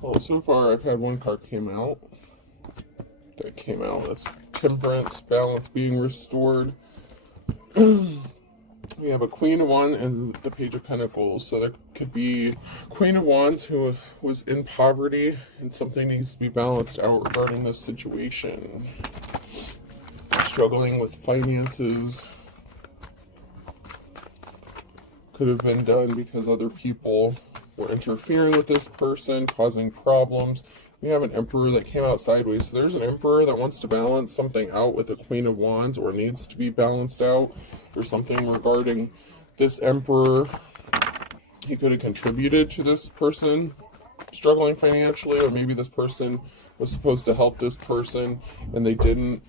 Well, so far I've had one card that came out. That's temperance, balance being restored. We have a Queen of Wands and the Page of Pentacles. So there could be Queen of Wands who was in poverty and something needs to be balanced out regarding this situation. Struggling with finances. Could have been done because other people were interfering with this person, causing problems. We have an Emperor that came out sideways. So there's an Emperor that wants to balance something out with a Queen of Wands, or needs to be balanced out. There's something regarding this Emperor. He could have contributed to this person struggling financially, or maybe this person was supposed to help this person and they didn't.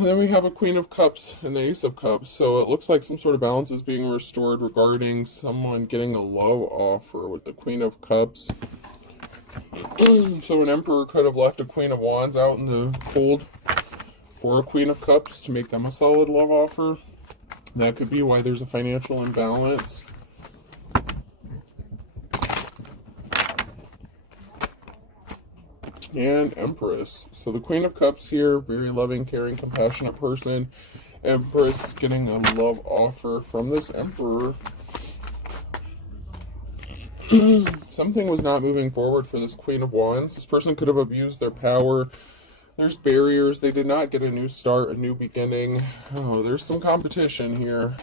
Then we have a Queen of Cups and the Ace of Cups. So it looks like some sort of balance is being restored regarding someone getting a love offer with the Queen of Cups. So an Emperor could have left a Queen of Wands out in the cold for a Queen of Cups to make them a solid love offer. That could be why there's a financial imbalance. And Empress. So the Queen of Cups here, very loving, caring, compassionate person. Empress getting a love offer from this Emperor. Something was not moving forward for this Queen of Wands. This person could have abused their power. There's barriers. They did not get a new start, a new beginning. Oh, there's some competition here.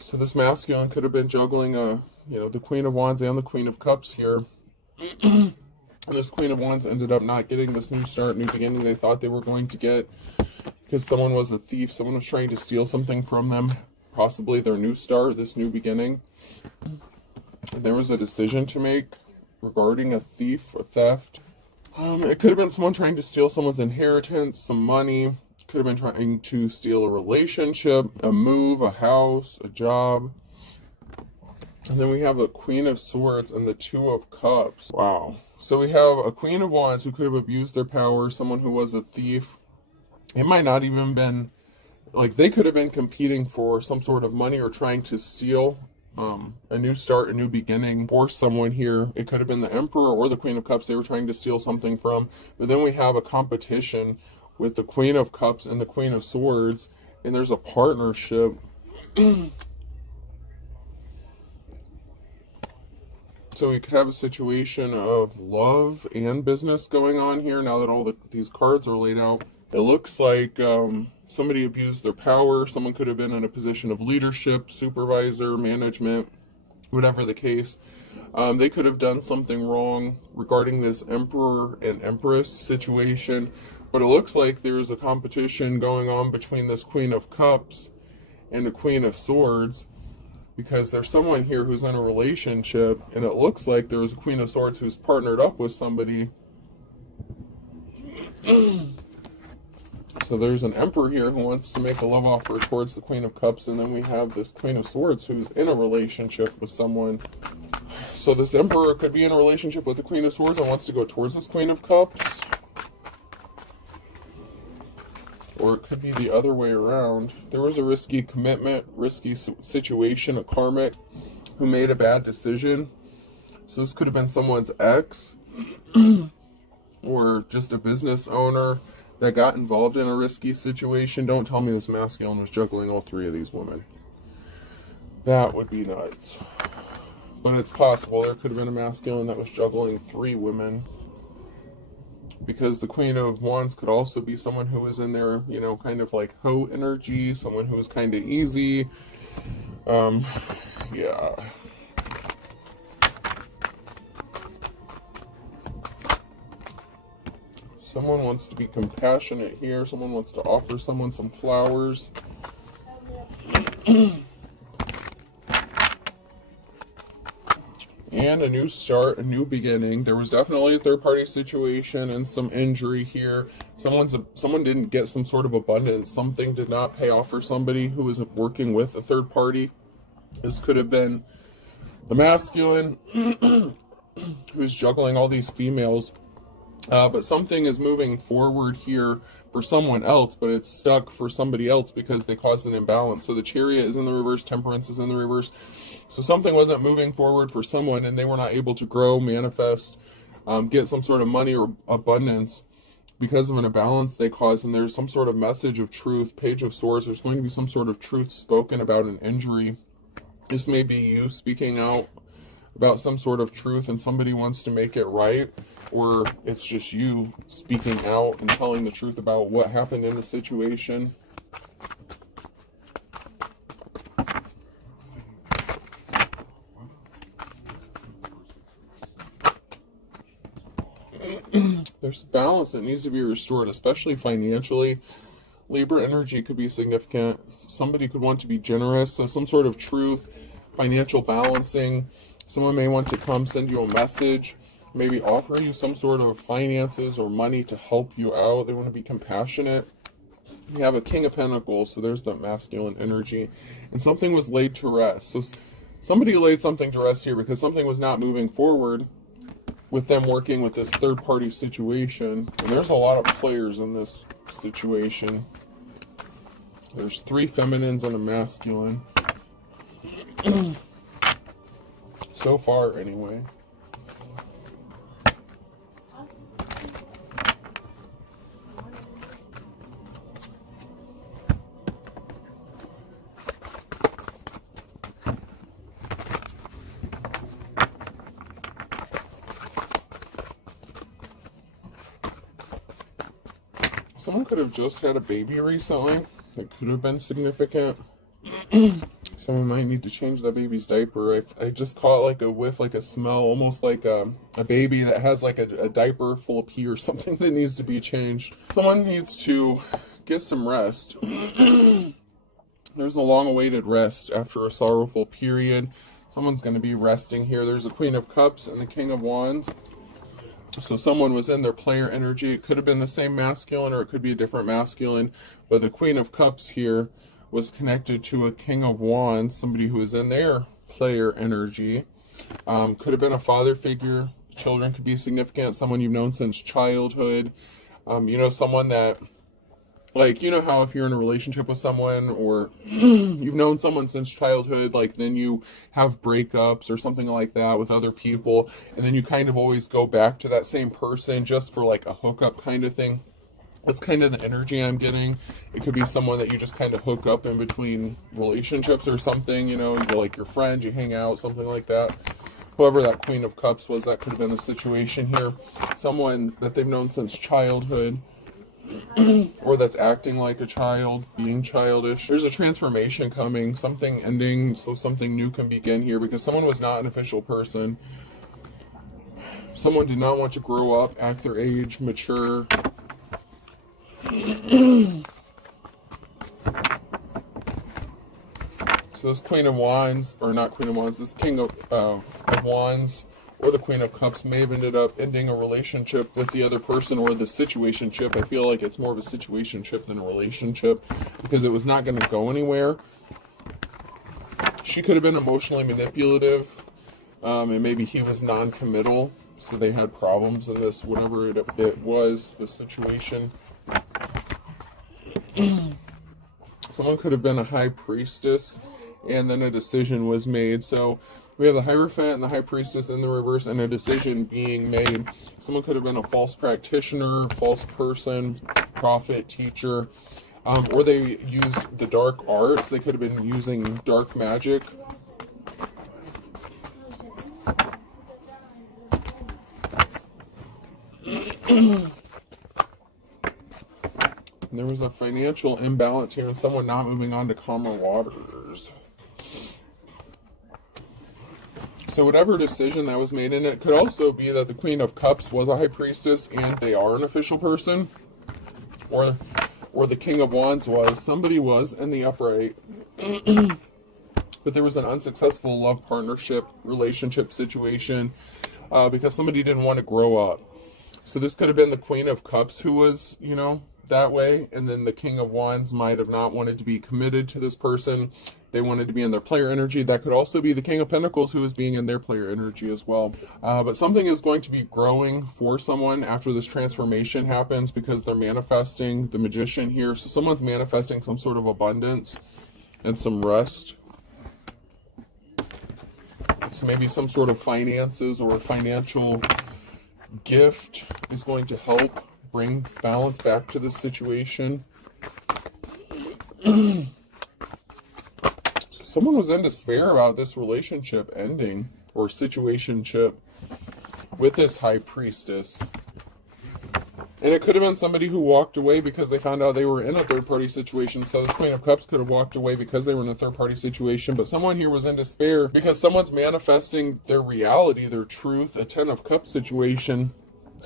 So this masculine could have been juggling the Queen of Wands and the Queen of Cups here. And this Queen of Wands ended up not getting this new start, new beginning they thought they were going to get, because someone was a thief. Someone was trying to steal something from them, possibly their new start, this new beginning. There was a decision to make regarding a thief, a theft. It could have been someone trying to steal someone's inheritance, some money. Could have been trying to steal a relationship, a move, a house, a job. And then we have a Queen of Swords and the Two of Cups. Wow. So we have a Queen of Wands who could have abused their power, someone who was a thief. It might not even been, like, they could have been competing for some sort of money or trying to steal a new start, a new beginning for someone here. It could have been the Emperor or the Queen of Cups they were trying to steal something from. But then we have a competition with the Queen of Cups and the Queen of Swords, and there's a partnership. So we could have a situation of love and business going on here now that all these cards are laid out. It looks like somebody abused their power. Someone could have been in a position of leadership, supervisor, management, whatever the case. They could have done something wrong regarding this Emperor and Empress situation. But it looks like there's a competition going on between this Queen of Cups and the Queen of Swords, because there's someone here who's in a relationship, and it looks like there's a Queen of Swords who's partnered up with somebody. So there's an Emperor here who wants to make a love offer towards the Queen of Cups, and then we have this Queen of Swords who's in a relationship with someone. So this Emperor could be in a relationship with the Queen of Swords and wants to go towards this Queen of Cups. Or it could be the other way around. There was a risky commitment, risky situation, a karmic who made a bad decision. So this could have been someone's ex or just a business owner that got involved in a risky situation. Don't tell me this masculine was juggling all three of these women. That would be nuts. But it's possible. There could have been a masculine that was juggling three women. Because the Queen of Wands could also be someone who was in there, kind of like hoe energy, someone who was kind of easy. Yeah. Someone wants to be compassionate here. Someone wants to offer someone some flowers. And a new start, a new beginning. There was definitely a third-party situation and some injury here. Someone didn't get some sort of abundance. Something did not pay off for somebody who was working with a third party. This could have been the masculine who's juggling all these females But something is moving forward here for someone else, but it's stuck for somebody else because they caused an imbalance. So the Chariot is in the reverse, Temperance is in the reverse. So something wasn't moving forward for someone, and they were not able to grow, manifest, get some sort of money or abundance because of an imbalance they caused. And there's some sort of message of truth, Page of Swords. There's going to be some sort of truth spoken about an injury. This may be you speaking out about some sort of truth and somebody wants to make it right, or it's just you speaking out and telling the truth about what happened in the situation. There's balance that needs to be restored, especially financially. Libra energy could be significant. Somebody could want to be generous, so some sort of truth, financial balancing. Someone may want to come send you a message, maybe offer you some sort of finances or money to help you out. They want to be compassionate. You have a King of Pentacles, so there's the masculine energy. And something was laid to rest. So somebody laid something to rest here because something was not moving forward with them working with this third-party situation. And there's a lot of players in this situation. There's 3 feminines and a masculine. So far, anyway. Someone could have just had a baby recently. That could have been significant. Someone might need to change that baby's diaper. I just caught like a whiff, like a smell, almost like a baby that has like a diaper full of pee or something that needs to be changed. Someone needs to get some rest. There's a long-awaited rest after a sorrowful period. Someone's going to be resting here. There's a Queen of Cups and the King of Wands. So someone was in their player energy. It could have been the same masculine or it could be a different masculine. But the Queen of Cups here was connected to a King of Wands, somebody who was in their player energy. Could have been a father figure. Children could be significant. Someone you've known since childhood. You know, someone that, like, you know how if you're in a relationship with someone or you've known someone since childhood, like then you have breakups or something like that with other people, and then you kind of always go back to that same person just for like a hookup kind of thing. That's kind of the energy I'm getting. It could be someone that you just kind of hook up in between relationships or something, you know, you're like your friend, you hang out, something like that. Whoever that Queen of Cups was, that could have been the situation here. Someone that they've known since childhood, or that's acting like a child, being childish. There's a transformation coming, something ending, so something new can begin here, because someone was not an official person. Someone did not want to grow up, act their age, mature. So this Queen of Wands, or not Queen of Wands, this King of Wands, or the Queen of Cups may have ended up ending a relationship with the other person, or the situationship. I feel like it's more of a situationship than a relationship, because it was not going to go anywhere. She could have been emotionally manipulative, and maybe he was non-committal, so they had problems in this, whatever it was, the situation. Someone could have been a high priestess, and then a decision was made. So we have the Hierophant and the High Priestess in the reverse, and a decision being made. Someone could have been a false practitioner, false person, prophet, teacher, or they used the dark arts. They could have been using dark magic. And there was a financial imbalance here and someone not moving on to calmer waters. So whatever decision that was made, and it could also be that the Queen of Cups was a High Priestess and they are an official person, or the King of Wands was, somebody was in the upright, but there was an unsuccessful love partnership, relationship situation, because somebody didn't want to grow up. So this could have been the Queen of Cups who was, you know, that way, and then the King of Wands might have not wanted to be committed to this person. They wanted to be in their player energy. That could also be the King of Pentacles who is being in their player energy as well. But something is going to be growing for someone after this transformation happens, because they're manifesting the Magician here. So someone's manifesting some sort of abundance and some rest. So maybe some sort of finances or financial gift is going to help bring balance back to this situation. Someone was in despair about this relationship ending, or situationship, with this High Priestess. And it could have been somebody who walked away because they found out they were in a third-party situation. So the Queen of Cups could have walked away because they were in a third-party situation. But someone here was in despair because someone's manifesting their reality, their truth, a Ten of Cups situation.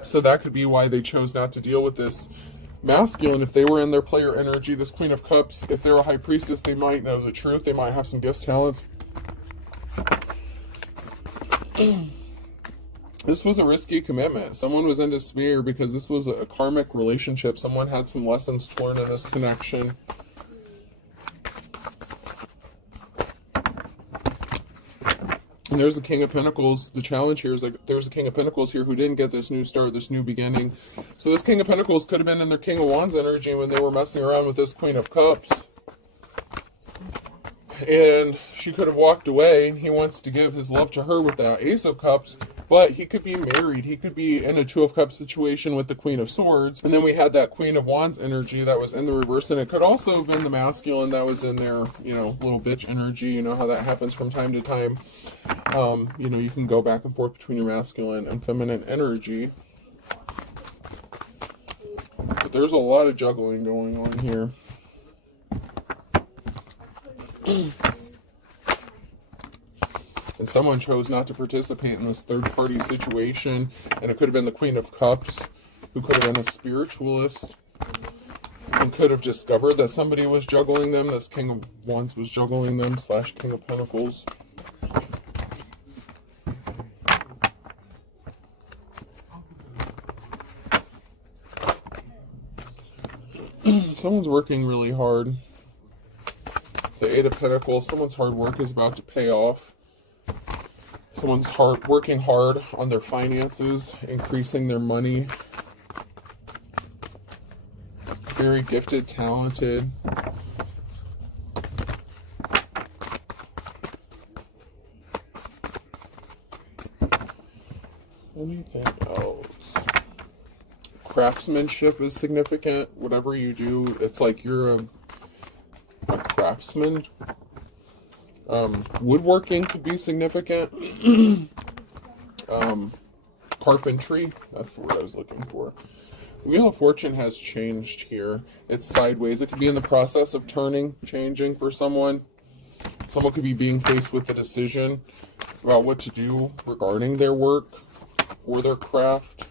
So that could be why they chose not to deal with this masculine. If they were in their player energy, this Queen of Cups, if they're a High Priestess, they might know the truth. They might have some gifts, talents. This was a risky commitment. Someone was in despair because this was a karmic relationship. Someone had some lessons to learn in this connection. And there's the King of Pentacles. The challenge here is like there's a King of Pentacles here who didn't get this new start, this new beginning. So this King of Pentacles could have been in their King of Wands energy when they were messing around with this Queen of Cups. And she could have walked away. He wants to give his love to her with that Ace of Cups. But he could be married. He could be in a Two of Cups situation with the Queen of Swords. And then we had that Queen of Wands energy that was in the reverse. And it could also have been the masculine that was in their, you know, little bitch energy. You know how that happens from time to time. You know, you can go back and forth between your masculine and feminine energy. But there's a lot of juggling going on here. And someone chose not to participate in this third-party situation. And it could have been the Queen of Cups, who could have been a spiritualist, and could have discovered that somebody was juggling them. This King of Wands was juggling them, / King of Pentacles. Someone's working really hard. The Eight of Pentacles, someone's hard work is about to pay off. Someone's working hard on their finances, increasing their money. Very gifted, talented. Anything else? Craftsmanship is significant. Whatever you do, it's like you're a craftsman. Woodworking could be significant. Carpentry, that's the word I was looking for. Wheel of Fortune has changed here. It's sideways. It could be in the process of turning, changing for someone. Someone could be being faced with a decision about what to do regarding their work or their craft.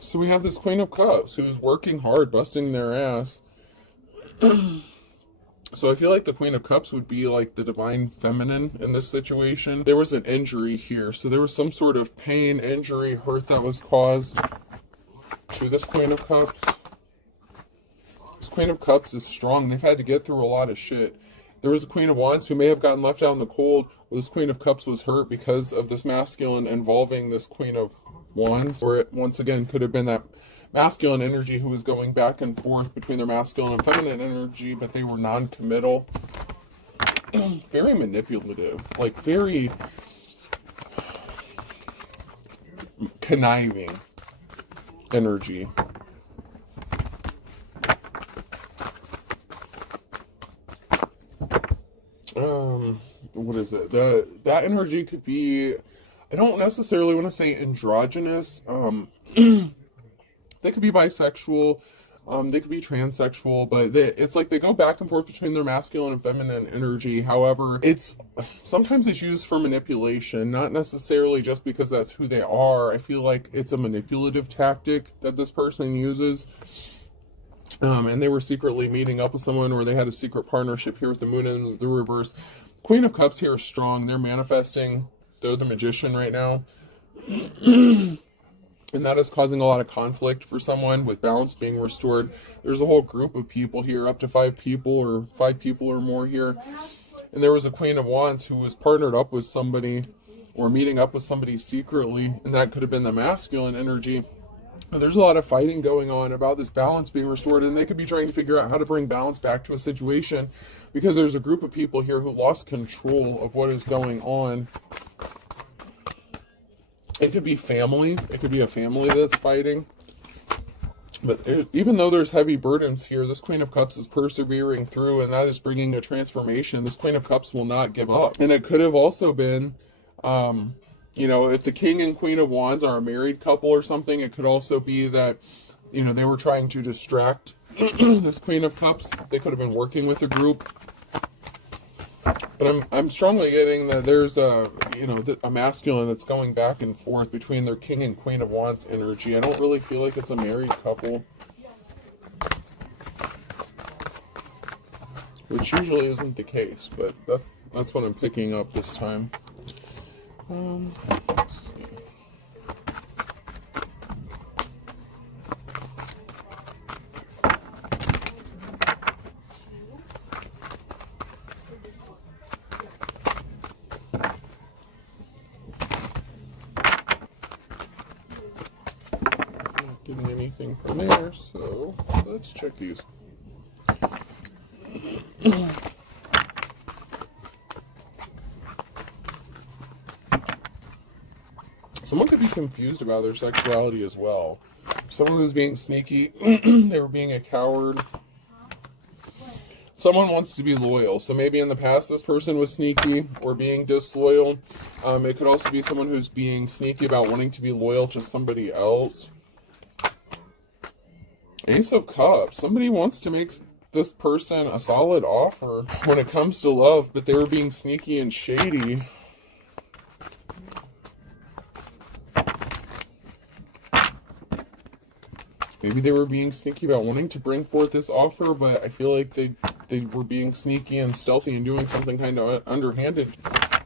So we have this Queen of Cups who's working hard, busting their ass. So I feel like the Queen of Cups would be like the divine feminine in this situation. There was an injury here. So there was some sort of pain, injury, hurt that was caused to this Queen of Cups. This Queen of Cups is strong. They've had to get through a lot of shit. There was a Queen of Wands who may have gotten left out in the cold. This Queen of Cups was hurt because of this masculine involving this Queen of Wands. Or it, once again, could have been that masculine energy who was going back and forth between their masculine and feminine energy, but they were non-committal. Very manipulative. Like, very conniving energy. What is it? That energy could be, I don't necessarily want to say androgynous. They could be bisexual, they could be transsexual, but it's like they go back and forth between their masculine and feminine energy. However, sometimes it's used for manipulation, not necessarily just because that's who they are. I feel like it's a manipulative tactic that this person uses. And they were secretly meeting up with someone, or they had a secret partnership here with the moon in the reverse. Queen of Cups here is strong. They're manifesting. They're the Magician right now. And that is causing a lot of conflict for someone. With balance being restored, there's a whole group of people here, up to 5 people or 5 people or more here. And there was a Queen of Wands who was partnered up with somebody or meeting up with somebody secretly, and that could have been the masculine energy. But there's a lot of fighting going on about this balance being restored, and they could be trying to figure out how to bring balance back to a situation, because there's a group of people here who lost control of what is going on. It could be family. It could be a family that's fighting. But even though there's heavy burdens here, this Queen of Cups is persevering through, and that is bringing a transformation. This Queen of Cups will not give up. And it could have also been, if the King and Queen of Wands are a married couple or something, it could also be that, they were trying to distract this Queen of Cups. They could have been working with a group. But I'm strongly getting that there's a masculine that's going back and forth between their King and Queen of Wands energy. I don't really feel like it's a married couple, which usually isn't the case, but that's what I'm picking up this time. Let's see. Getting anything from there, so let's check these. Someone could be confused about their sexuality as well. Someone who's being sneaky, they were being a coward. Someone wants to be loyal. So maybe in the past this person was sneaky or being disloyal. It could also be someone who's being sneaky about wanting to be loyal to somebody else. Ace of Cups. Somebody wants to make this person a solid offer when it comes to love, but they were being sneaky and shady. Maybe they were being sneaky about wanting to bring forth this offer, but I feel like they were being sneaky and stealthy and doing something kind of underhanded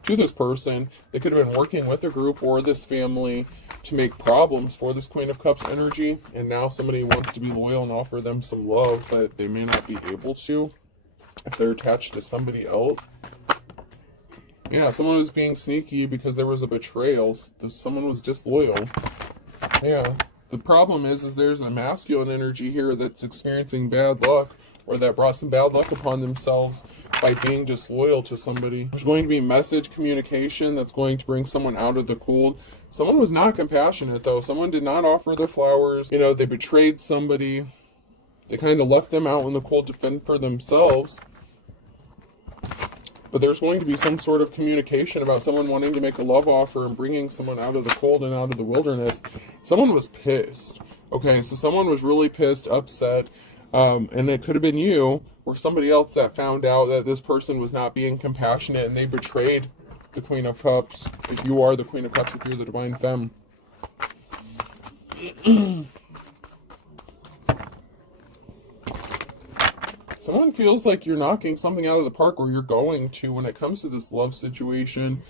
to this person. They could have been working with a group or this family to make problems for this Queen of Cups energy, and now somebody wants to be loyal and offer them some love, but they may not be able to if they're attached to somebody else. Yeah, someone was being sneaky because there was a betrayal. Someone was disloyal. Yeah. The problem is there's a masculine energy here that's experiencing bad luck, or that brought some bad luck upon themselves by being disloyal to somebody. There's going to be message communication that's going to bring someone out of the cold. Someone was not compassionate, though. Someone did not offer the flowers. They betrayed somebody. They kind of left them out in the cold to fend for themselves. But there's going to be some sort of communication about someone wanting to make a love offer and bringing someone out of the cold and out of the wilderness. Someone was pissed. Okay, so someone was really pissed, upset, and it could have been you or somebody else that found out that this person was not being compassionate and they betrayed the Queen of Cups. If you are the Queen of Cups, if you're the Divine Femme. Someone feels like you're knocking something out of the park, or you're going to, when it comes to this love situation.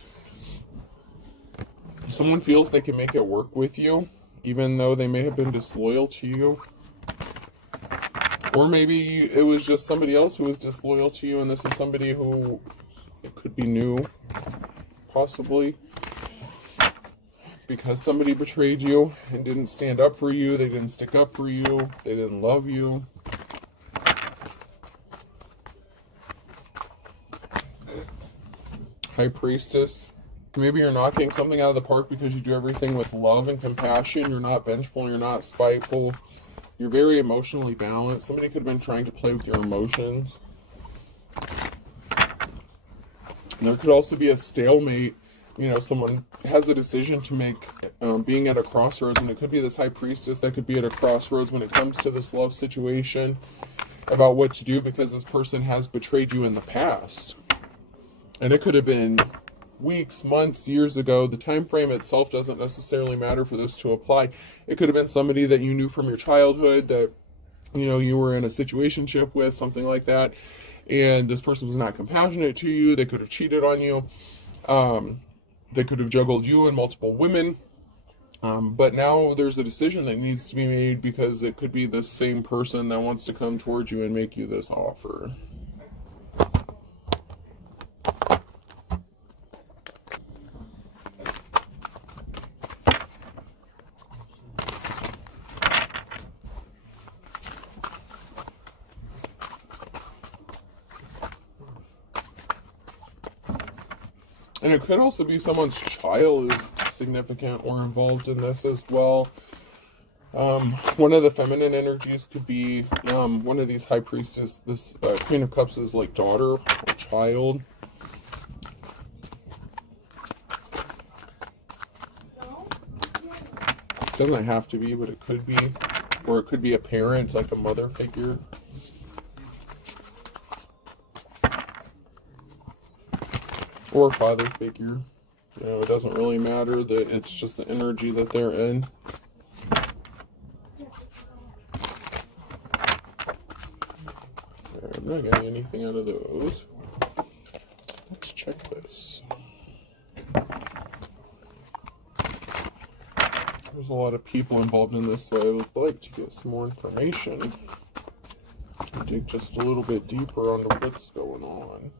Someone feels they can make it work with you, even though they may have been disloyal to you. Or maybe it was just somebody else who was disloyal to you, and this is somebody who it could be new, possibly. Because somebody betrayed you and didn't stand up for you, they didn't stick up for you, they didn't love you. High Priestess. Maybe you're knocking something out of the park because you do everything with love and compassion. You're not vengeful, you're not spiteful. You're very emotionally balanced. Somebody could have been trying to play with your emotions. And there could also be a stalemate. Someone has a decision to make, being at a crossroads, and it could be this High Priestess that could be at a crossroads when it comes to this love situation about what to do, because this person has betrayed you in the past. And it could have been weeks, months, years ago. The time frame itself doesn't necessarily matter for this to apply. It could have been somebody that you knew from your childhood that, you were in a situationship with, something like that. And this person was not compassionate to you. They could have cheated on you. They could have juggled you and multiple women. But now there's a decision that needs to be made, because it could be the same person that wants to come towards you and make you this offer. And it could also be someone's child is significant or involved in this as well. One of the feminine energies could be one of these high priestess, this Queen of Cups is like daughter or child. Doesn't have to be, but it could be. Or it could be a parent, like a mother figure. Or father figure. You know, it doesn't really matter, that it's just the energy that they're in. I'm not getting anything out of those. Let's check this. There's a lot of people involved in this, so I would like to get some more information. Dig just a little bit deeper onto what's going on.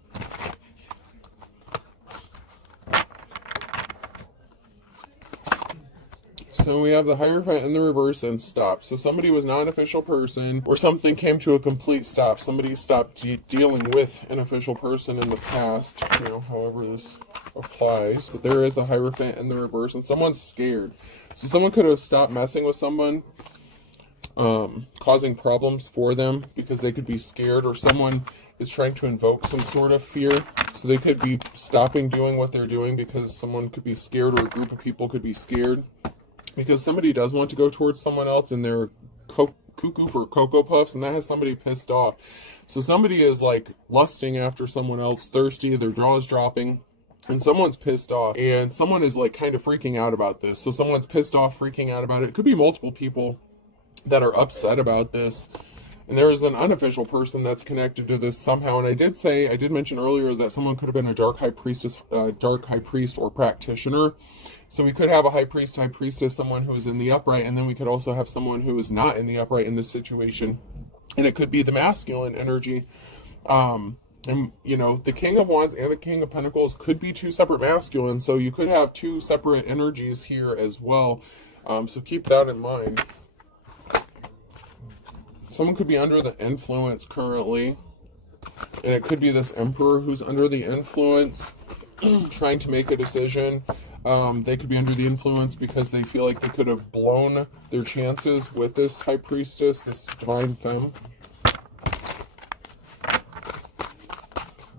So we have the Hierophant in the reverse and stop. So somebody was not an official person, or something came to a complete stop. Somebody stopped dealing with an official person in the past, you know, however this applies. But there is a Hierophant in the reverse, and someone's scared. So someone could have stopped messing with someone, causing problems for them because they could be scared, or someone is trying to invoke some sort of fear. So they could be stopping doing what they're doing because someone could be scared, or a group of people could be scared. Because somebody does want to go towards someone else, and they're cuckoo for Cocoa Puffs, and that has somebody pissed off. So somebody is like lusting after someone else, thirsty, their jaw is dropping, and someone's pissed off. And someone is like kind of freaking out about this. So someone's pissed off, freaking out about it. It could be multiple people that are upset about this. And there is an unofficial person that's connected to this somehow. And I did mention earlier that someone could have been a dark high priestess, dark high priest or practitioner. So we could have a high priest, high priestess, someone who is in the upright, and then we could also have someone who is not in the upright in this situation. And it could be the masculine energy. And, you know, the King of Wands and the King of Pentacles could be two separate masculines. So you could have two separate energies here as well. So keep that in mind. Someone could be under the influence currently. And it could be this Emperor who's under the influence, trying to make a decision. They could be under the influence because they feel like they could have blown their chances with this High Priestess, this Divine Femme.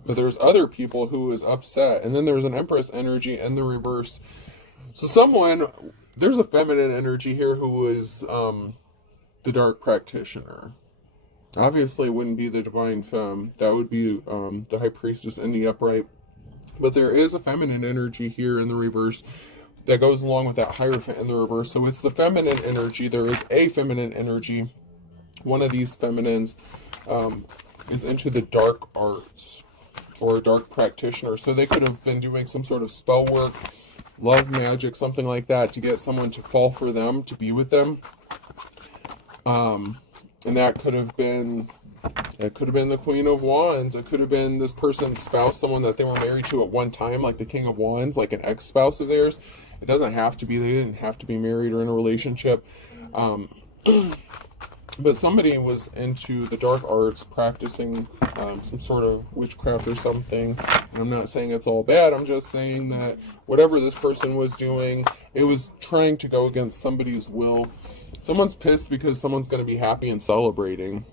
But there's other people who is upset. And then there's an Empress energy in the reverse. So there's a feminine energy here who is the Dark Practitioner. Obviously, it wouldn't be the Divine Femme. That would be the High Priestess in the upright. But there is a feminine energy here in the reverse that goes along with that Hierophant in the reverse. So it's the feminine energy. There is a feminine energy. One of these feminines is into the dark arts or a dark practitioner. So they could have been doing some sort of spell work, love magic, something like that, to get someone to fall for them, to be with them. And that could have been... It could have been the Queen of Wands. It could have been this person's spouse, someone that they were married to at one time, like the King of Wands, like an ex-spouse of theirs. It doesn't have to be. They didn't have to be married or in a relationship. But somebody was into the dark arts, practicing some sort of witchcraft or something. And I'm not saying it's all bad. I'm just saying that whatever this person was doing, it was trying to go against somebody's will. Someone's pissed because someone's going to be happy and celebrating.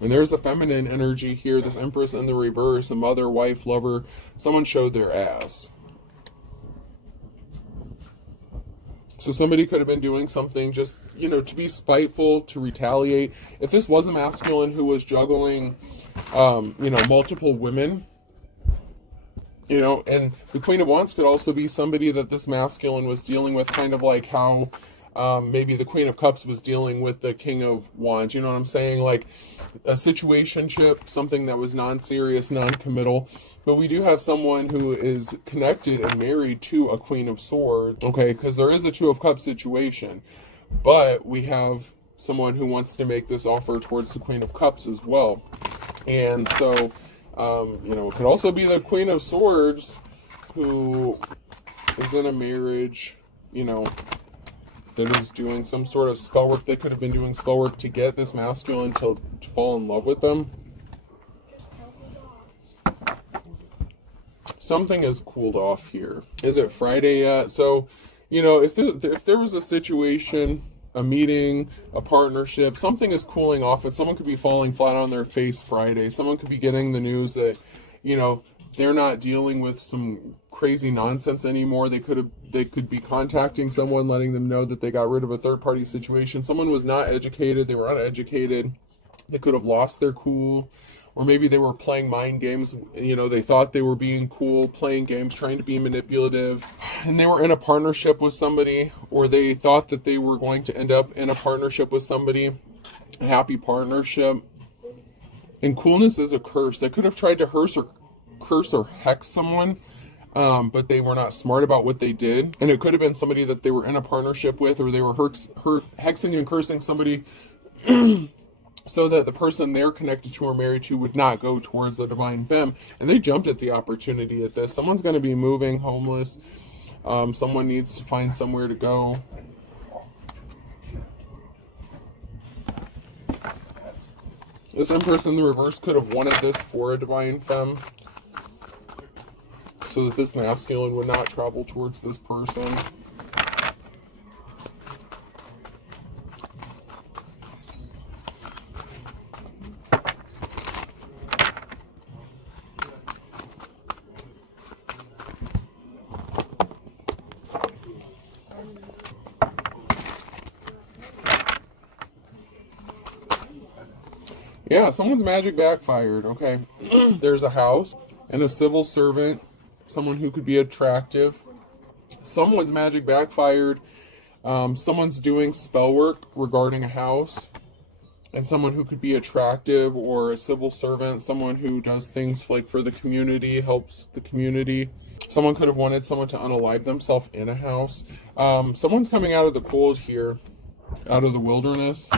And there's a feminine energy here, this Empress in the reverse, a mother, wife, lover. Someone showed their ass. So somebody could have been doing something just, you know, to be spiteful, to retaliate. If this was a masculine who was juggling, you know, multiple women, you know, and the Queen of Wands could also be somebody that this masculine was dealing with, kind of like how maybe the Queen of Cups was dealing with the King of Wands. You know what I'm saying? Like a situationship, something that was non-serious, non-committal. But we do have someone who is connected and married to a Queen of Swords, okay? Because there is a Two of Cups situation. But we have someone who wants to make this offer towards the Queen of Cups as well. And so, you know, it could also be the Queen of Swords who is in a marriage, you know, that is doing some sort of spell work. They could have been doing spell work to get this masculine to fall in love with them. Something has cooled off here. Is it Friday yet? So, you know, if there was a situation, a meeting, a partnership, something is cooling off, and someone could be falling flat on their face Friday. Someone could be getting the news that, you know, they're not dealing with some crazy nonsense anymore. They could be contacting someone, letting them know that they got rid of a third-party situation. Someone was not educated. They were uneducated. They could have lost their cool. Or maybe they were playing mind games. You know, they thought they were being cool, playing games, trying to be manipulative. And they were in a partnership with somebody, or they thought that they were going to end up in a partnership with somebody, a happy partnership. And coolness is a curse. They could have tried to curse or hex someone, but they were not smart about what they did. And it could have been somebody that they were in a partnership with, or they were hexing and cursing somebody so that the person they're connected to or married to would not go towards the divine femme. And they jumped at the opportunity at this. Someone's going to be moving, homeless. Someone needs to find somewhere to go. This Empress in the reverse could have wanted this for a divine femme, so that this masculine would not travel towards this person. Yeah, someone's magic backfired, okay? There's a house and a civil servant, someone who could be attractive. Someone's magic backfired. Someone's doing spell work regarding a house. And someone who could be attractive, or a civil servant, someone who does things like for the community, helps the community. Someone could have wanted someone to unalive themselves in a house. Someone's coming out of the cold here, out of the wilderness.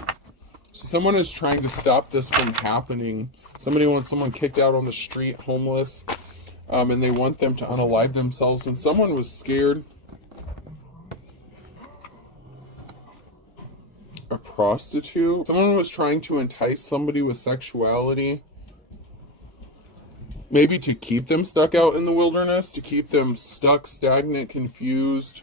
So someone is trying to stop this from happening. Somebody wants someone kicked out on the street, homeless, and they want them to unalive themselves. And someone was scared. A prostitute. Someone was trying to entice somebody with sexuality. Maybe to keep them stuck out in the wilderness, to keep them stuck, stagnant, confused.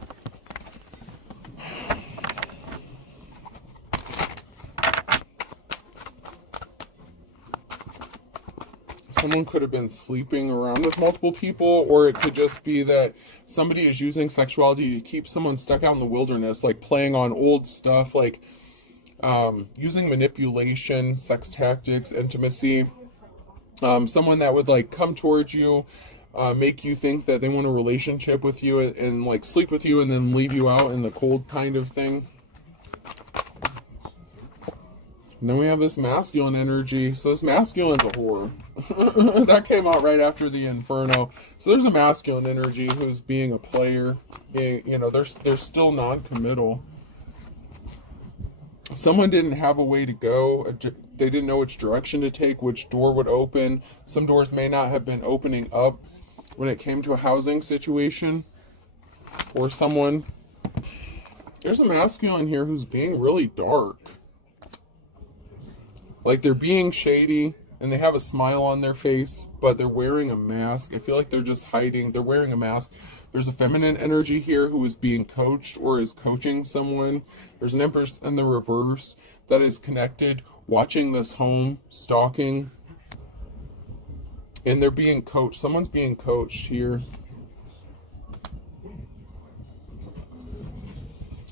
Someone could have been sleeping around with multiple people, or it could just be that somebody is using sexuality to keep someone stuck out in the wilderness, like playing on old stuff, like using manipulation, sex tactics, intimacy. Someone that would like come towards you, make you think that they want a relationship with you, and like sleep with you and then leave you out in the cold kind of thing. And then we have this masculine energy. So this masculine's a whore. That came out right after the Inferno. So there's a masculine energy who's being a player. Being, you know, they're still non-committal. Someone didn't have a way to go. They didn't know which direction to take, which door would open. Some doors may not have been opening up when it came to a housing situation. Or someone. There's a masculine here who's being really dark. Like they're being shady and they have a smile on their face, but they're wearing a mask. I feel like they're just hiding. They're wearing a mask. There's a feminine energy here who is being coached or is coaching someone. There's an Empress in the reverse that is connected, watching this home, stalking. And they're being coached. Someone's being coached here.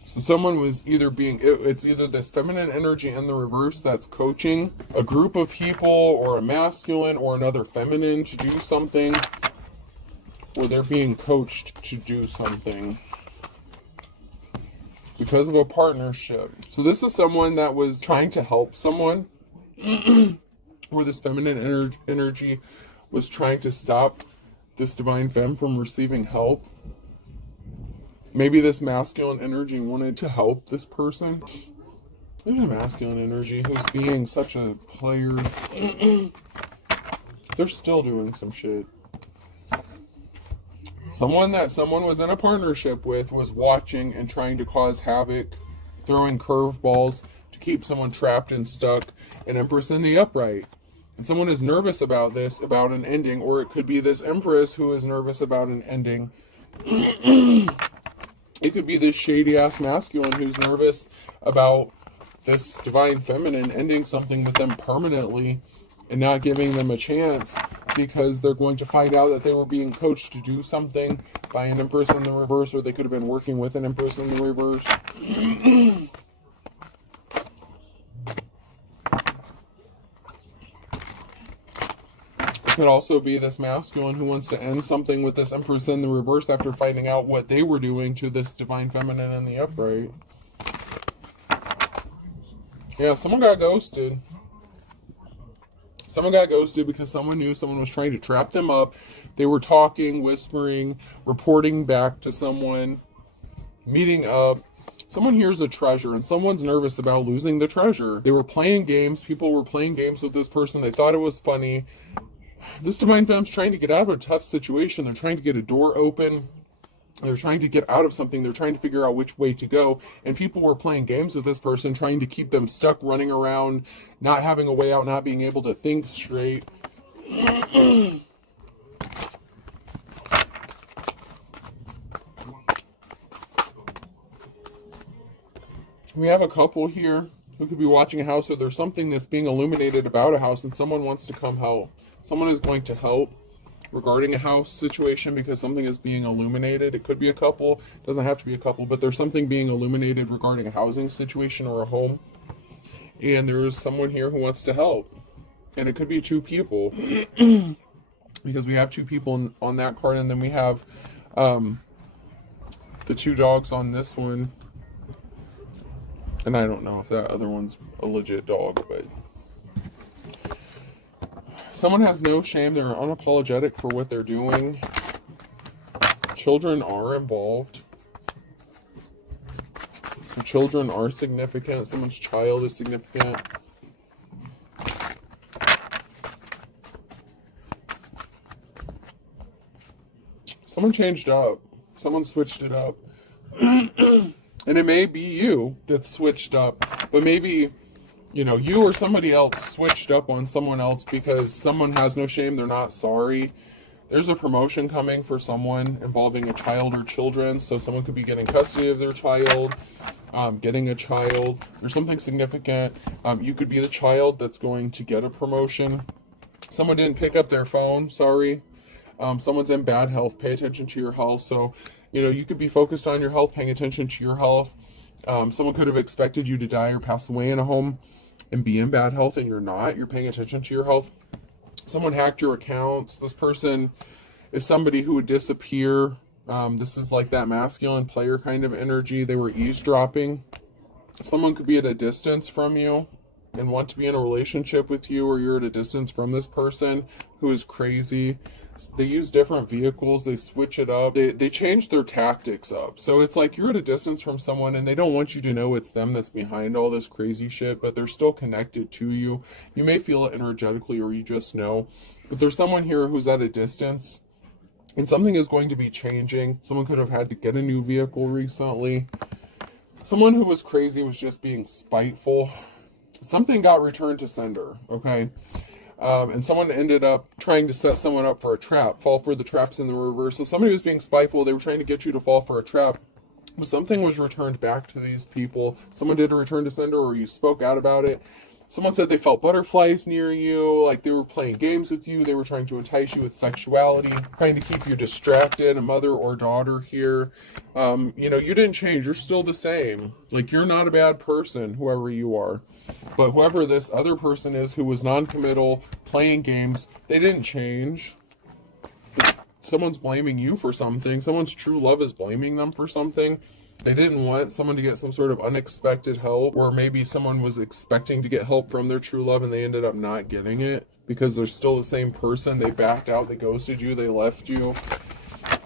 So someone was either it's either this feminine energy in the reverse that's coaching a group of people, or a masculine or another feminine to do something, or they're being coached to do something. because of a partnership. So this is someone that was trying to help someone, where this feminine energy was trying to stop this divine femme from receiving help. Maybe this masculine energy wanted to help this person. There's a masculine energy who's being such a player. They're still doing some shit. Someone that someone was in a partnership with was watching and trying to cause havoc, throwing curveballs to keep someone trapped and stuck, an Empress in the upright. And someone is nervous about this, about an ending, or it could be this Empress who is nervous about an ending. It could be this shady-ass masculine who's nervous about this divine feminine ending something with them permanently and not giving them a chance, because they're going to find out that they were being coached to do something by an Empress in the reverse, or they could have been working with an Empress in the reverse. It could also be this masculine who wants to end something with this Empress in the reverse after finding out what they were doing to this divine feminine in the upright. Yeah, someone got ghosted. Someone got ghosted because someone knew someone was trying to trap them up. They were talking, whispering, reporting back to someone, meeting up. Someone hears a treasure and someone's nervous about losing the treasure. They were playing games. People were playing games with this person. They thought it was funny. This divine femme's trying to get out of a tough situation. They're trying to get a door open. They're trying to get out of something. They're trying to figure out which way to go. And people were playing games with this person, trying to keep them stuck, running around, not having a way out, not being able to think straight. We have a couple here who could be watching a house, or there's something that's being illuminated about a house and someone wants to come help. Someone is going to help regarding a house situation because something is being illuminated. It could be a couple, doesn't have to be a couple, but there's something being illuminated regarding a housing situation or a home. And there's someone here who wants to help. And it could be two people. Because we have two people on that card, and then we have the two dogs on this one. And I don't know if that other one's a legit dog, but someone has no shame. They're unapologetic for what they're doing. Children are involved. So children are significant. Someone's child is significant. Someone changed up. Someone switched it up. And it may be you that switched up, but maybe, you or somebody else switched up on someone else because someone has no shame. They're not sorry. There's a promotion coming for someone involving a child or children. So someone could be getting custody of their child, getting a child. There's something significant. You could be the child that's going to get a promotion. Someone didn't pick up their phone. Sorry. Someone's in bad health. Pay attention to your health. So, you could be focused on your health, paying attention to your health. Someone could have expected you to die or pass away in a home and be in bad health, and you're not. You're paying attention to your health. Someone hacked your accounts. This person is somebody who would disappear. This is like that masculine player kind of energy. They were eavesdropping. Someone could be at a distance from you and want to be in a relationship with you, or you're at a distance from this person who is crazy. They use different vehicles. They switch it up. They change their tactics up. So it's like you're at a distance from someone and they don't want you to know it's them that's behind all this crazy shit, but they're still connected to you. You may feel it energetically, or you just know. But there's someone here who's at a distance and something is going to be changing. Someone could have had to get a new vehicle recently. Someone who was crazy was just being spiteful. Something got returned to sender, okay? And someone ended up trying to set someone up for a trap, fall for the traps in the reverse. So somebody was being spiteful. They were trying to get you to fall for a trap. But something was returned back to these people. Someone did a return to sender, or you spoke out about it. Someone said they felt butterflies near you, like they were playing games with you. They were trying to entice you with sexuality, trying to keep you distracted, a mother or daughter here. You didn't change. You're still the same. Like, you're not a bad person, whoever you are. But whoever this other person is who was non-committal, playing games, they didn't change. Someone's blaming you for something. Someone's true love is blaming them for something. They didn't want someone to get some sort of unexpected help, or maybe someone was expecting to get help from their true love and they ended up not getting it because they're still the same person. They backed out, they ghosted you, they left you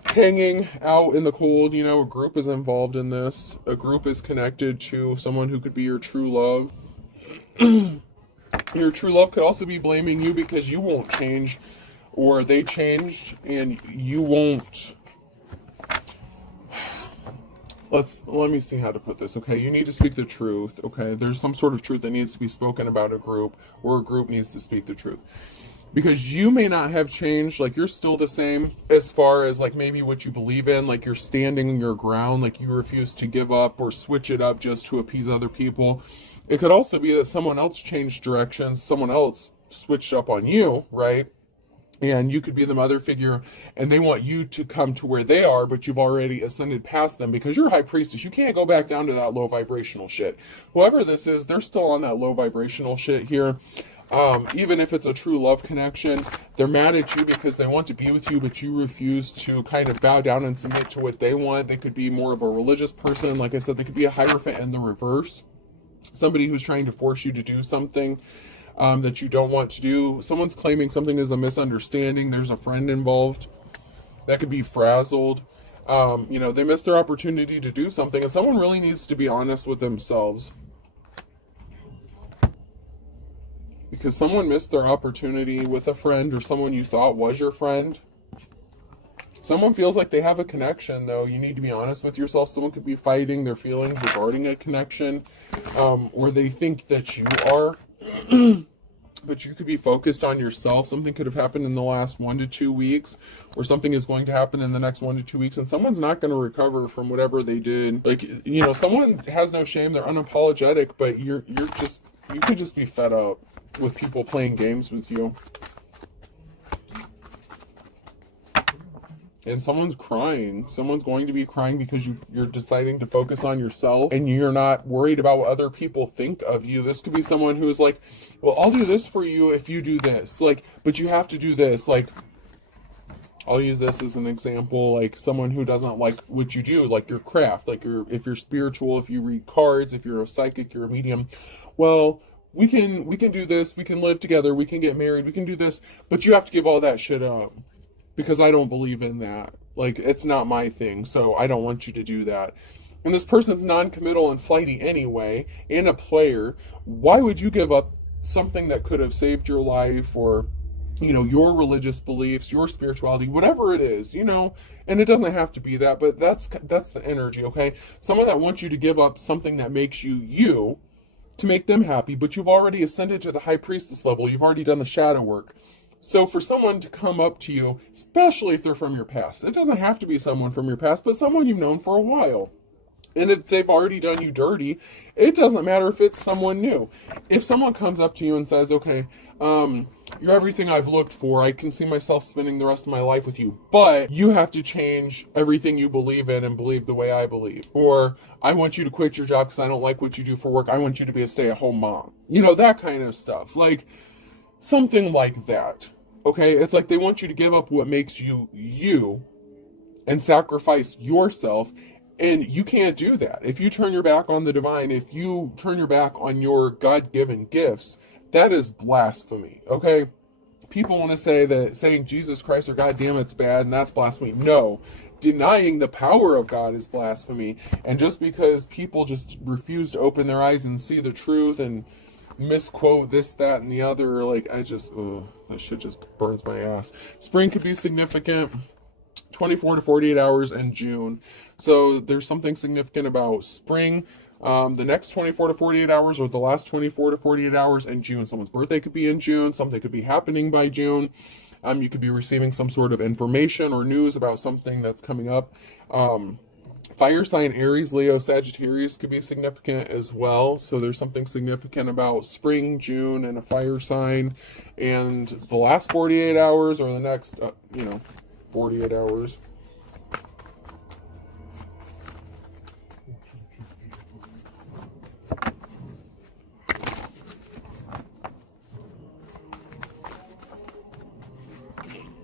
hanging out in the cold. You know, a group is involved in this. A group is connected to someone who could be your true love. Your true love could also be blaming you because you won't change, or they changed and you won't. Let me see how to put this. Okay, you need to speak the truth. Okay, there's some sort of truth that needs to be spoken about a group, or a group needs to speak the truth, because you may not have changed. Like, you're still the same as far as like maybe what you believe in, like you're standing your ground, like you refuse to give up or switch it up just to appease other people. It could also be that someone else changed directions, someone else switched up on you, right? And you could be the mother figure and they want you to come to where they are, but you've already ascended past them because you're high priestess. You can't go back down to that low vibrational shit. Whoever this is, they're still on that low vibrational shit here. Even if it's a true love connection, they're mad at you because they want to be with you, but you refuse to kind of bow down and submit to what they want. They could be more of a religious person. Like I said, they could be a Hierophant in the reverse. Somebody who's trying to force you to do something that you don't want to do. Someone's claiming something is a misunderstanding. There's a friend involved. That could be frazzled. You know, they missed their opportunity to do something, and someone really needs to be honest with themselves. Because someone missed their opportunity with a friend or someone you thought was your friend. Someone feels like they have a connection, though. You need to be honest with yourself. Someone could be fighting their feelings regarding a connection, or they think that you are. But you could be focused on yourself. Something could have happened in the last 1 to 2 weeks, or something is going to happen in the next 1 to 2 weeks, and someone's not going to recover from whatever they did. Like, you know, someone has no shame. They're unapologetic, but you could just be fed up with people playing games with you. And someone's crying. Someone's going to be crying because you're deciding to focus on yourself and you're not worried about what other people think of you. This could be someone who is like, well, I'll do this for you if you do this. Like, but you have to do this. Like, I'll use this as an example. Like, someone who doesn't like what you do, like your craft, like if you're spiritual, if you read cards, if you're a psychic, you're a medium. Well, we can do this. We can live together. We can get married. We can do this. But you have to give all that shit up. Because I don't believe in that. Like, it's not my thing, so I don't want you to do that. And this person's non-committal and flighty anyway, and a player. Why would you give up something that could have saved your life, or, you know, your religious beliefs, your spirituality, whatever it is, you know? And it doesn't have to be that, but that's the energy, okay? Someone that wants you to give up something that makes you you to make them happy, but you've already ascended to the high priestess level. You've already done the shadow work. So for someone to come up to you, especially if they're from your past, it doesn't have to be someone from your past, but someone you've known for a while. And if they've already done you dirty, it doesn't matter if it's someone new. If someone comes up to you and says, okay, you're everything I've looked for. I can see myself spending the rest of my life with you, but you have to change everything you believe in and believe the way I believe. Or I want you to quit your job because I don't like what you do for work. I want you to be a stay-at-home mom. You know, that kind of stuff. Like, something like that, okay? It's like they want you to give up what makes you you and sacrifice yourself, and you can't do that. If you turn your back on the divine, if you turn your back on your God-given gifts, that is blasphemy, okay? People want to say that saying Jesus Christ or God damn it's bad, and that's blasphemy. No. Denying the power of God is blasphemy. And just because people just refuse to open their eyes and see the truth and misquote this, that, and the other, like, that shit just burns my ass. Spring could be significant, 24 to 48 hours in June. So there's something significant about spring, the next 24 to 48 hours, or the last 24 to 48 hours in June. Someone's birthday could be in June. Something could be happening by June. You could be receiving some sort of information or news about something that's coming up. Fire sign Aries, Leo, Sagittarius could be significant as well. So there's something significant about spring, June, and a fire sign. And the last 48 hours, or the next, 48 hours.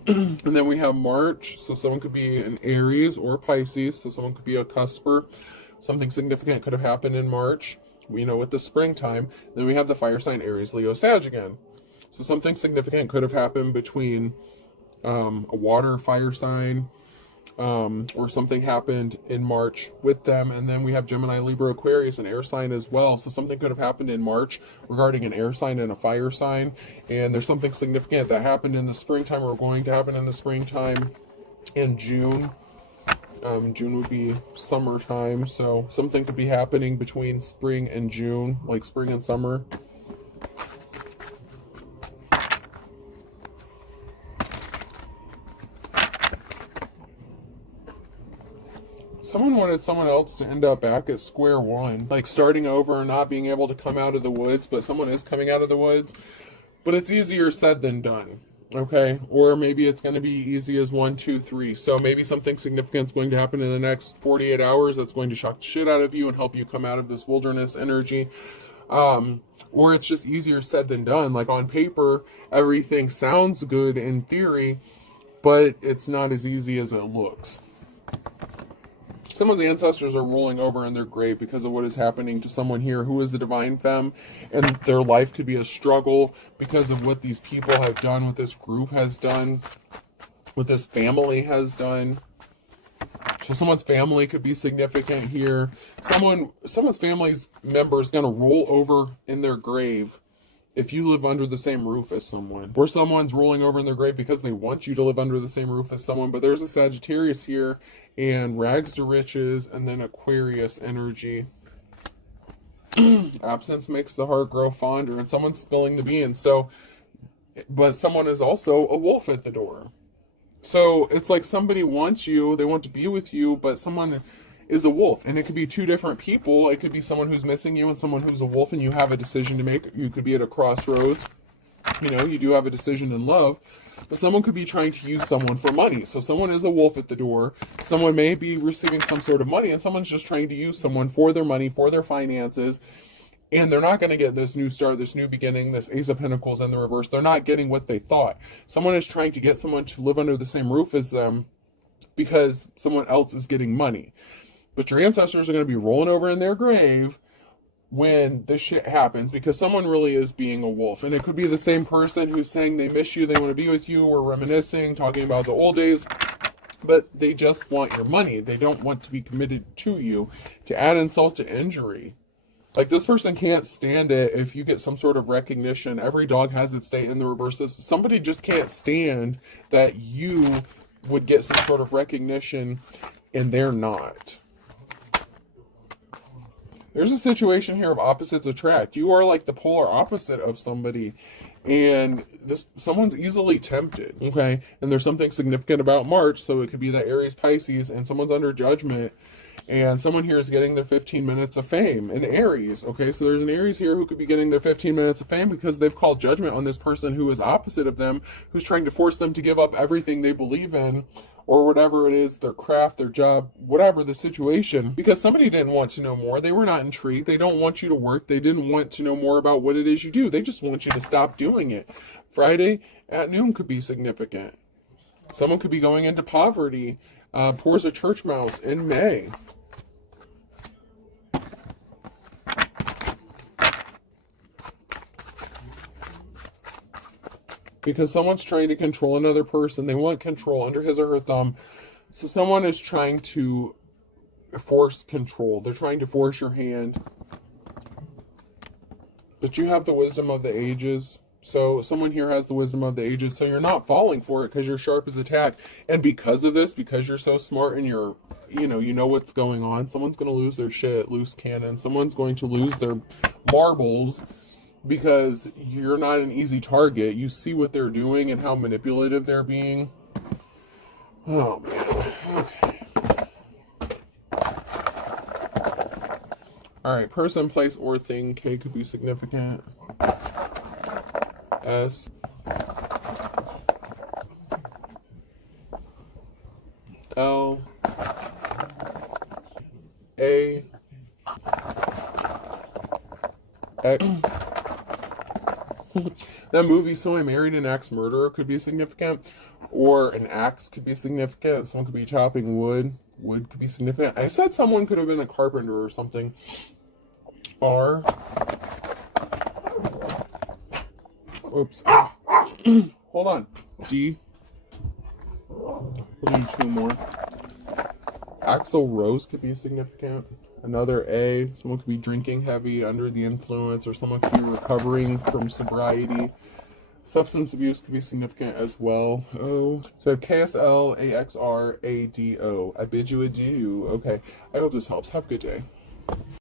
And then we have March, so someone could be an Aries or Pisces, so someone could be a cusper. Something significant could have happened in March, with the springtime. Then we have the fire sign Aries, Leo, Sag again. So something significant could have happened between a water fire sign, or something happened in March with them. And then we have Gemini, Libra, Aquarius, an air sign as well. So something could have happened in March regarding an air sign and a fire sign. And there's something significant that happened in the springtime, or going to happen in the springtime in June. June would be summertime. So something could be happening between spring and June, like spring and summer. Someone wanted someone else to end up back at square one, like starting over and not being able to come out of the woods, but someone is coming out of the woods. But it's easier said than done, okay? Or maybe it's going to be easy as 1, 2, 3. So maybe something significant is going to happen in the next 48 hours that's going to shock the shit out of you and help you come out of this wilderness energy. Or it's just easier said than done. Like on paper, everything sounds good in theory, but it's not as easy as it looks. Some of the ancestors are rolling over in their grave because of what is happening to someone here who is a divine femme, and their life could be a struggle because of what these people have done, what this group has done, what this family has done. So someone's family could be significant here. Someone's family's member is going to roll over in their grave if you live under the same roof as someone. Or someone's rolling over in their grave because they want you to live under the same roof as someone. But there's a Sagittarius here, and rags to riches, and then Aquarius energy. Absence makes the heart grow fonder, and someone's spilling the beans. So, but someone is also a wolf at the door. So it's like somebody wants you, they want to be with you, but someone is a wolf. And it could be two different people. It could be someone who's missing you and someone who's a wolf, and you have a decision to make. You could be at a crossroads. You do have a decision in love, but someone could be trying to use someone for money. So someone is a wolf at the door. Someone may be receiving some sort of money, and someone's just trying to use someone for their money, for their finances. And they're not going to get this new start, this new beginning, this Ace of Pentacles in the reverse. They're not getting what they thought. Someone is trying to get someone to live under the same roof as them because someone else is getting money. But your ancestors are going to be rolling over in their grave when this shit happens, because someone really is being a wolf. And it could be the same person who's saying they miss you, they want to be with you, or reminiscing, talking about the old days, but they just want your money. They don't want to be committed to you. To add insult to injury, like this person can't stand it if you get some sort of recognition. Every dog has its day in the reverse. Somebody just can't stand that you would get some sort of recognition and they're not. There's a situation here of opposites attract. You are like the polar opposite of somebody, and someone's easily tempted, okay? And there's something significant about March, so it could be that Aries, Pisces, and someone's under judgment, and someone here is getting their 15 minutes of fame in Aries, okay? So there's an Aries here who could be getting their 15 minutes of fame because they've called judgment on this person who is opposite of them, who's trying to force them to give up everything they believe in, or whatever it is, their craft, their job, whatever the situation, because somebody didn't want to know more. They were not intrigued. They don't want you to work. They didn't want to know more about what it is you do. They just want you to stop doing it. Friday at noon could be significant. Someone could be going into poverty, poor as a church mouse in May. Because someone's trying to control another person. They want control under his or her thumb. So someone is trying to force control. They're trying to force your hand. But you have the wisdom of the ages. So someone here has the wisdom of the ages. So you're not falling for it because you're sharp as a tack. And because of this, because you're so smart and you know what's going on, someone's going to lose their shit, loose cannon. Someone's going to lose their marbles, because you're not an easy target. You see what they're doing and how manipulative they're being. Oh, man. Okay. Alright, person, place, or thing. K could be significant. S. L. A. X. That movie, So I Married an Axe Murderer, could be significant, or an axe could be significant. Someone could be chopping wood. Wood could be significant. I said someone could have been a carpenter or something. R. Oops. Hold on. D. We'll do 2 more. Axl Rose could be significant. Another A. Someone could be drinking heavy, under the influence, or someone could be recovering from sobriety. Substance abuse could be significant as well. O. So I have KSL, AXR, ADO. I bid you adieu. Okay. I hope this helps. Have a good day.